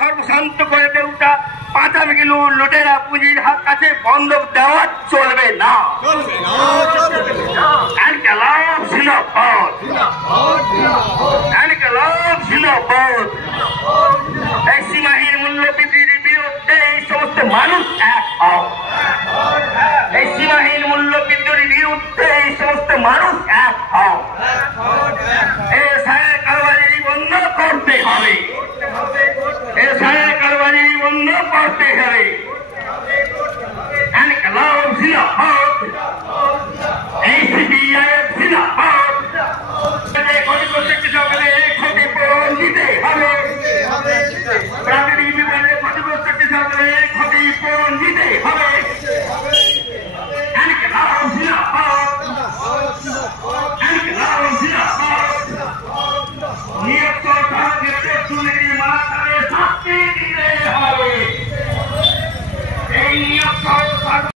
সর্বশান্ত করে দেউটা পাঁচামিকে লুটেরা পুঁজির হাত কাছে বন্ধক দেওয়া চলবে না। এই সীমাহীন মূল্য বৃদ্ধির বিরুদ্ধে এই সমস্ত মানুষ এক হও। এই সীমাহীন মূল্য বৃদ্ধির বিরুদ্ধে এই সমস্ত মানুষ এক হও। এই সারা কারবারি বন্ধ করতে হবে। এই সারা কারবারি বন্ধ করতে হবে। এই সিপিআইএম জিন্দাবাদ। ক্ষতিগ্রস্ত কৃষকদের ক্ষতিপূরণ দিতে হবে। প্রাকৃতিক বিপর্যয়ে ক্ষতিগ্রস্ত কৃষকদের ক্ষতিপূরণ দিতে হবে।